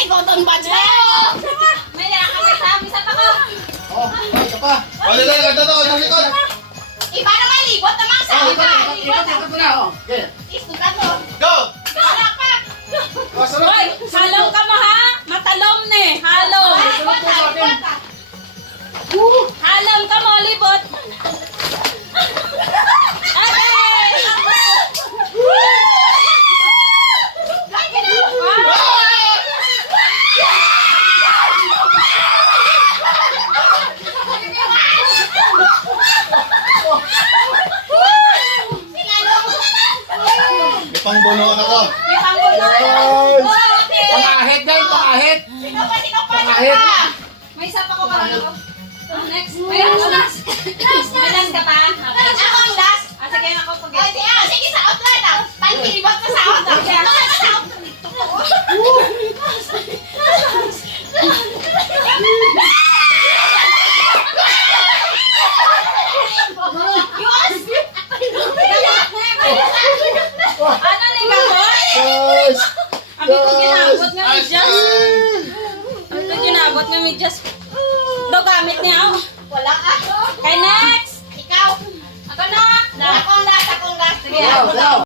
Tay ko itong badge na. May nakakapit sa amin sa pako. Oh, ay, isa pa. Oh, dali, ganda to, dali to. Iba naman, libot naman sa Oh, iba. ikot mo na, oh. Okay. Istuta to. Go! Wala pa. Oh, sarap. Hoy, halaw ka mo ha. Matalom ne. Halaw. Halaw ka mo, libot. Okay. Lagi na. Ipangbunuan ako. May panggulo. Yes! Pang-ahit guys, pang-ahit. Sino pa? Pang-ahit. May isa pa ko karang ako. Next. May last. May last ka pa? Okay. Ako ang last. Sige, ako pag Sige, sa outline ah. Panilibot ka sa outline. Ito ka sa outline. Ito ko. Ano ni Gamoy? Guys! Abi ko ginabot nga medyas. Abi ko ginabot nga medyas. Do gamit niya ako. Wala ka. Kay next. Ikaw. Ako na. Akong last. Sige. Go, go!